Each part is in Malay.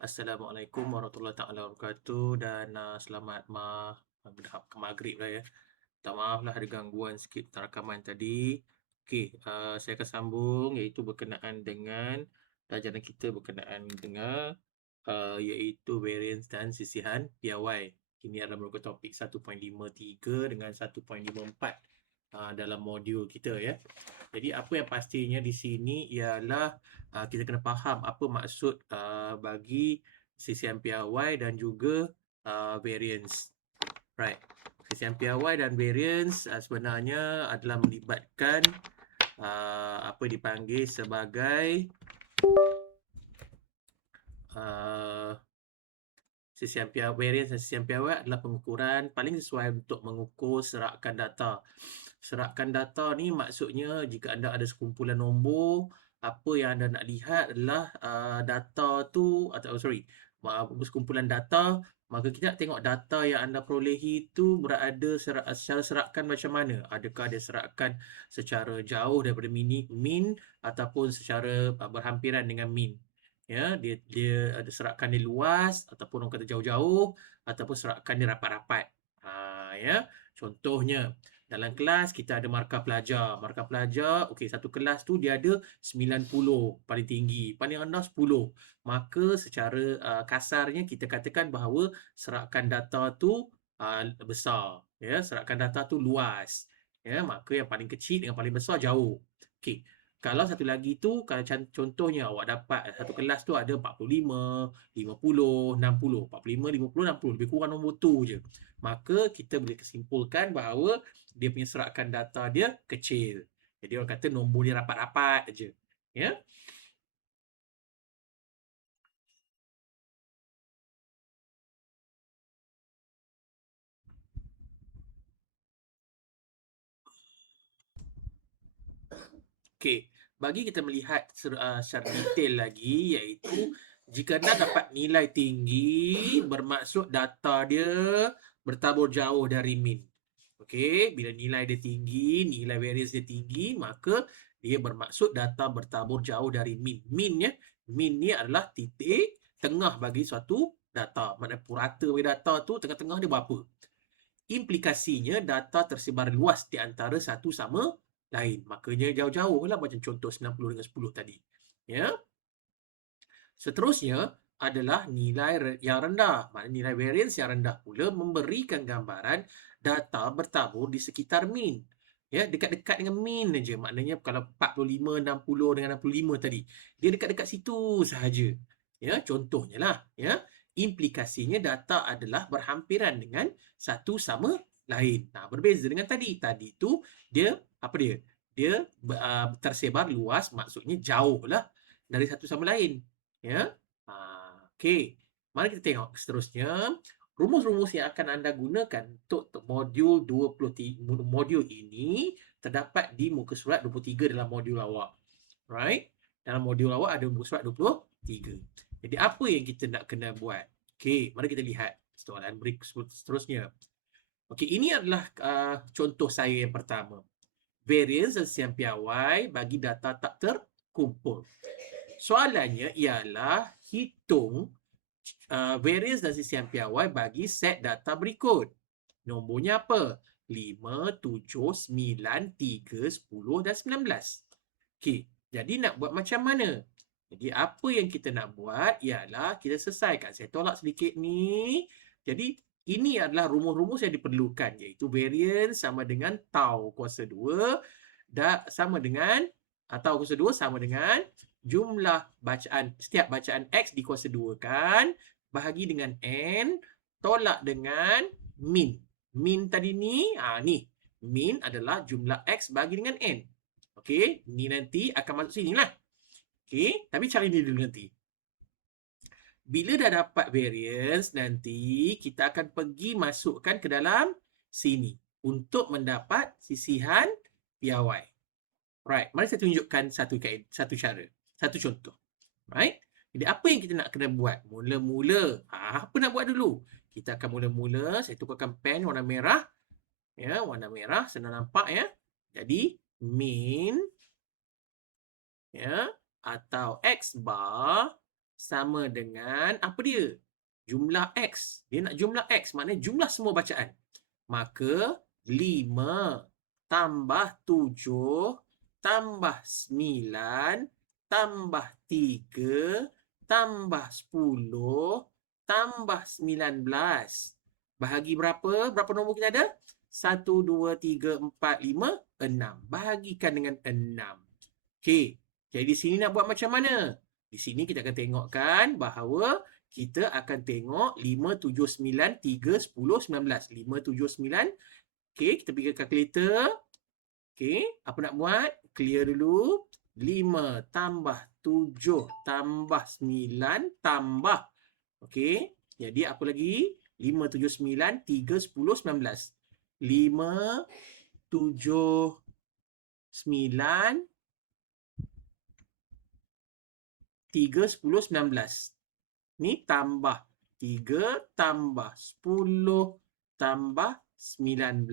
Assalamualaikum warahmatullahi taala wabarakatuh dan selamat maghrib lah ya. Minta maaf lah ada gangguan sikit rakaman tadi. Okey, saya akan sambung iaitu berkenaan dengan pelajaran kita berkenaan dengan iaitu variance dan sisihan piawai. Ini adalah merupakan topik 1.53 dengan 1.54 dalam modul kita ya. Jadi apa yang pastinya di sini ialah kita kena faham apa maksud bagi sisihan piawai dan juga variance. Right. Sisihan piawai dan variance sebenarnya adalah melibatkan apa dipanggil sebagai sisihan piawai. Variance dan sisihan piawai adalah pengukuran paling sesuai untuk mengukur serakan data. Serakan data ni maksudnya jika anda ada sekumpulan nombor, apa yang anda nak lihat adalah data tu atau sekumpulan data, maka kita nak tengok data yang anda perolehi itu berada secara serakan macam mana. Adakah dia serakan secara jauh daripada min ataupun secara berhampiran dengan min. Ya, dia ada serakan dia luas ataupun orang kata jauh-jauh ataupun serakan dia rapat-rapat. Ya, contohnya dalam kelas kita ada markah pelajar. Markah pelajar, okey, satu kelas tu dia ada 90 paling tinggi, paling rendah 10. Maka secara kasarnya kita katakan bahawa serakan data tu besar, ya, serakan data tu luas. Ya, maka yang paling kecil dengan paling besar jauh. Okey. Kalau satu lagi tu, kalau contohnya awak dapat satu kelas tu ada 45, 50, 60. 45, 50, 60. Lebih kurang nombor tu je. Maka kita boleh kesimpulkan bahawa dia punya serakan data dia kecil. Jadi orang kata nombor dia rapat-rapat aja. Ya. Okey, bagi kita melihat secara detail lagi iaitu jika anda dapat nilai tinggi bermaksud data dia bertabur jauh dari min. Okey, bila nilai dia tinggi, nilai variance dia tinggi, maka dia bermaksud data bertabur jauh dari min. Min ya, min ni adalah titik tengah bagi suatu data. Maknanya purata bagi data tu tengah-tengah dia berapa. Implikasinya data tersebar luas di antara satu sama lain. Makanya jauh-jauh lah macam contoh 90 dengan 10 tadi. Ya. Seterusnya adalah nilai yang rendah. Maknanya nilai variance yang rendah pula memberikan gambaran data bertabur di sekitar min. Ya, dekat-dekat dengan min aja. Maknanya kalau 45, 60 dengan 65 tadi, dia dekat-dekat situ sahaja. Ya, contohnya lah, ya. Implikasinya data adalah berhampiran dengan satu sama lain. Nah, berbeza dengan tadi. Tadi tu dia apa dia? Dia tersebar luas, maksudnya jauh lah dari satu sama lain. Ya. Okey. Mari kita tengok seterusnya. Rumus-rumus yang akan anda gunakan untuk modul 23 modul ini terdapat di muka surat 23 dalam modul awak. Right? Dalam modul awak ada muka surat 23. Jadi apa yang kita nak kena buat? Okey, mari kita lihat soalan seterusnya. Okey, ini adalah contoh saya yang pertama. Variance dan sisihan piawai bagi data tak terkumpul. Soalannya ialah hitung variance dan sisihan piawai bagi set data berikut. Nombornya apa? 5, 7, 9, 3, 10 dan 19. Okey, jadi nak buat macam mana? Jadi apa yang kita nak buat ialah kita selesaikan. Saya tolak sedikit ni. Jadi ini adalah rumus-rumus yang diperlukan iaitu variance sama dengan tau kuasa 2 dan sama dengan tau kuasa 2 sama dengan jumlah bacaan setiap bacaan X dikuasa 2 kan bahagi dengan N tolak dengan min. Min tadi ni, ni. Min adalah jumlah X bagi dengan N. Okey, ni nanti akan masuk sini lah. Okey, tapi cari ni dulu nanti. Bila dah dapat variance, nanti kita akan pergi masukkan ke dalam sini untuk mendapat sisihan piawai. Right, mari saya tunjukkan satu cara, satu contoh. Right, jadi apa yang kita nak kena buat? Mula-mula, apa nak buat dulu? Kita akan mula-mula, saya tukarkan pen warna merah. Ya, warna merah, senang nampak ya. Jadi, min ya, atau X bar sama dengan apa dia? Jumlah X. Dia nak jumlah X, maknanya jumlah semua bacaan. Maka 5 tambah 7 tambah 9 tambah 3 tambah 10 tambah 19. Bahagi berapa? Berapa nombor kita ada? 1, 2, 3, 4, 5, 6. Bahagikan dengan 6. Okey. Jadi di sini nak buat macam mana? Di sini kita akan tengokkan bahawa kita akan tengok 5, 7, 9, 3, 10, 19. 5, 7, 9. Okey, kita pergi ke kalkulator. Okey, apa nak buat? Clear dulu. 5 tambah 7 tambah 9 tambah. Okey, jadi apa lagi? 5, 7, 9, 3, 10, 19. 5, 7, 9, 3, 10, 19. Ni tambah 3 tambah 10 tambah 19.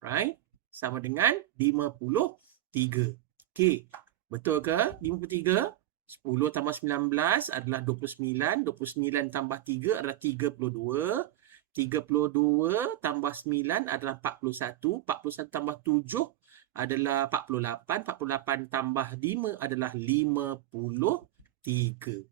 Right? Sama dengan 53. Okey. Betul ke? 53. 10 tambah 19 adalah 29. 29 tambah 3 adalah 32. 32 tambah 9 adalah 41. 41 tambah 7 adalah 48. 48 tambah 5 adalah 53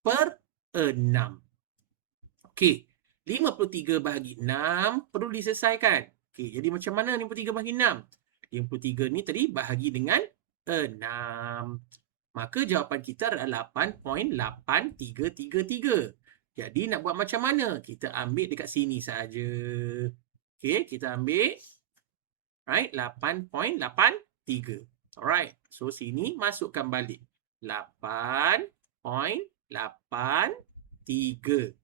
per 6. Okey. 53 bahagi 6 perlu diselesaikan. Okey, jadi macam mana 53 bahagi 6? 53 ni tadi bahagi dengan 6. Maka jawapan kita adalah 8.8333. Jadi nak buat macam mana? Kita ambil dekat sini saja. Okey, kita ambil right 8.83. Alright. So sini masukkan balik. 8.83.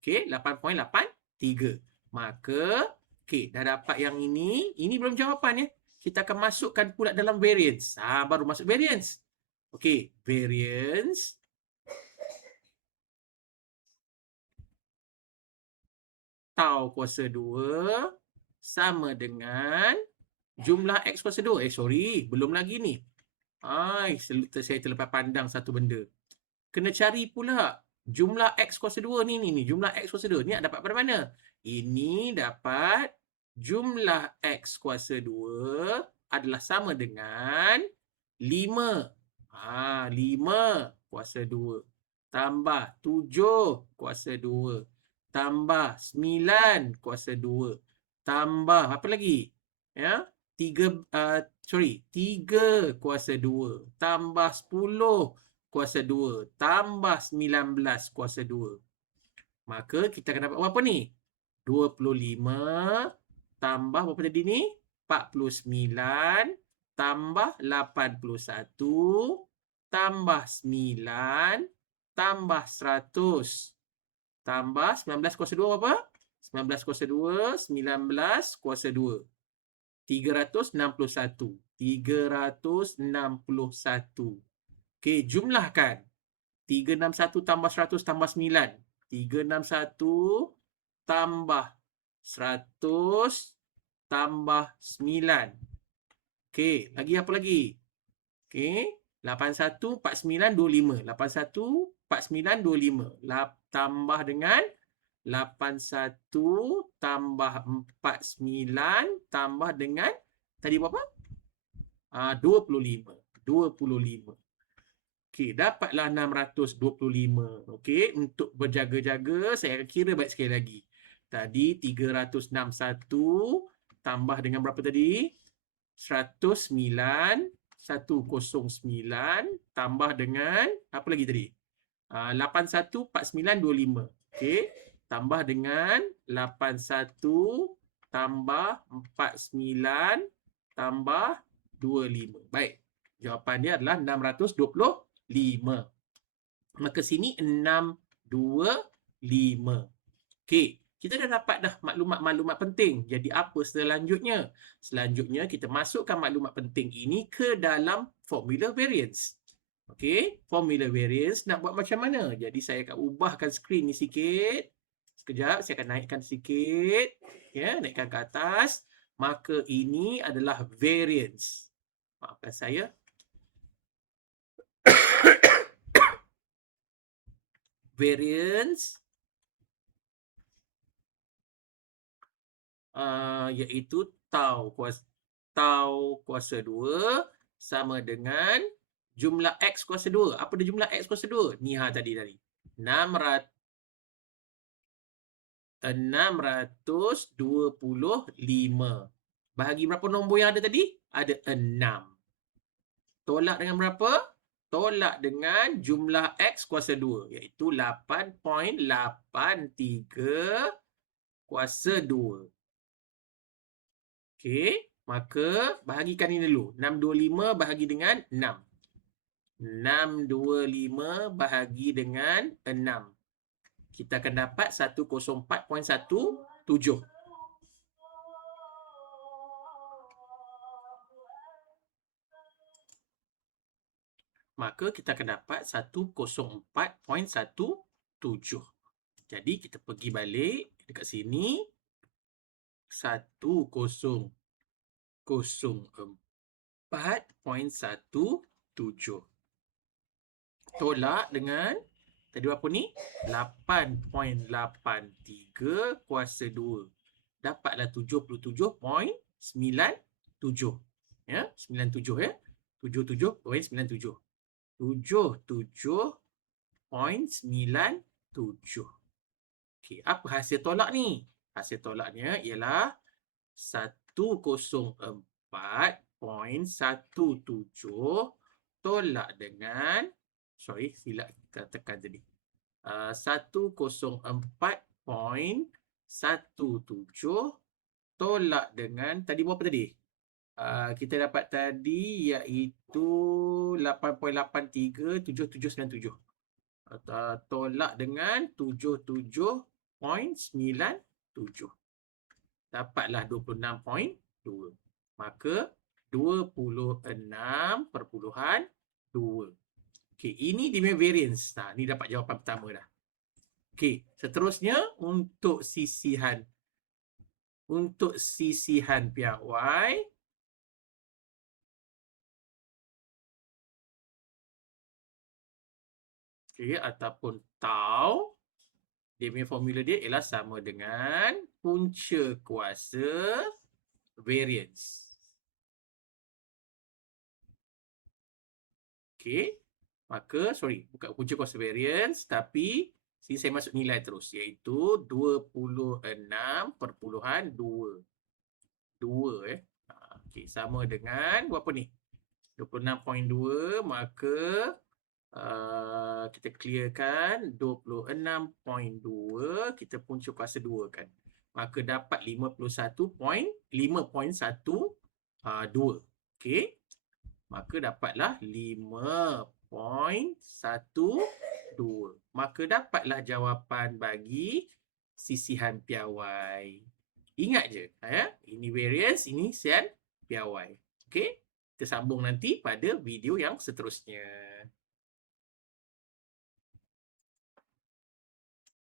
Okey, 8.83. Maka, okey, dah dapat yang ini. Ini belum jawapan ya. Kita akan masukkan pula dalam variance. Baru masuk variance. Okey, variance. Tau kuasa 2 sama dengan jumlah X kuasa 2. Sorry, belum lagi ni. Saya terlepas pandang satu benda. Kena cari pula jumlah X kuasa 2 ni. Jumlah X kuasa 2 ni nak dapat pada mana? Ini dapat jumlah X kuasa 2 adalah sama dengan 5. 5 kuasa 2 tambah 7 kuasa 2 tambah 9 kuasa 2 tambah apa lagi? Ya, 3 kuasa 2 tambah 10 kuasa 2 tambah 19 kuasa 2. Maka kita akan dapat berapa ni? 25 tambah berapa tadi ni? 49 tambah 81 tambah 9 tambah 100 tambah 19 kuasa 2 berapa? 19 kuasa 2, 19 kuasa 2. 361. 361. Okey, jumlahkan. 361 tambah 100 tambah 9. 361 tambah 100 tambah 9. Okey, lagi apa lagi? Okey, 81 49 25. 81 49 25. Tambah dengan 81 tambah 49 tambah dengan tadi berapa? 25. 25. Okey, dapatlah 625. Okey, untuk berjaga-jaga saya akan kira baik sekali lagi. Tadi 361 tambah dengan berapa tadi? 109 109 tambah dengan apa lagi tadi? 81 49 25. Okey, tambah dengan 81 tambah 49 tambah 25. Baik. Jawapan dia adalah 625. Maka sini 625. Okey, kita dah dapat dah maklumat-maklumat penting. Jadi apa selanjutnya? Selanjutnya kita masukkan maklumat penting ini ke dalam formula variance. Okey, formula variance nak buat macam mana? Jadi saya akan ubahkan skrin ni sikit. Sekejap, saya akan naikkan sikit. Ya, naikkan ke atas. Maka ini adalah variance. Maafkan saya. variance iaitu tau kuasa 2 sama dengan jumlah X kuasa 2. Apa dia jumlah X kuasa 2? Ni tadi. 625. Bahagi berapa nombor yang ada tadi? Ada 6. Tolak dengan berapa? Tolak dengan jumlah X kuasa 2, iaitu 8.83 kuasa 2. Okey, maka bahagikan ini dulu. 625 bahagi dengan 6. 625 bahagi dengan 6. Kita akan dapat 104.17. Maka kita akan dapat 104.17. Jadi kita pergi balik dekat sini. 104.17. Tolak dengan tadi berapa ni? 8.83 kuasa 2. Dapatlah 77.97. Ya, 97 ya. 77.97. 77.97. Okey, apa hasil tolak ni? Hasil tolaknya ialah 104.17 tolak dengan silap kita tekan tadi. 104.17 tolak dengan tadi berapa tadi? Kita dapat tadi iaitu 8.837797. Tolak dengan 77.97. Dapatlah 26.2. Maka 26.2. Okey, ini dia punya variance. Ni dapat jawapan pertama dah. Okey, seterusnya untuk sisihan piawai ataupun tau, dia punya formula dia ialah sama dengan punca kuasa variance. Okey, maka bukan punca kuasa variance, tapi sini saya masuk nilai terus, iaitu 26.2. Okey, sama dengan berapa ni? 26.2, maka kita clearkan 26.2, kita punca kuasa 2 kan. Maka dapat 5.12. Okey. Maka dapatlah 5.12. Maka dapatlah jawapan bagi sisihan piawai. Ingat je, ini variance, ini sisihan piawai. Okey. Kita sambung nanti pada video yang seterusnya.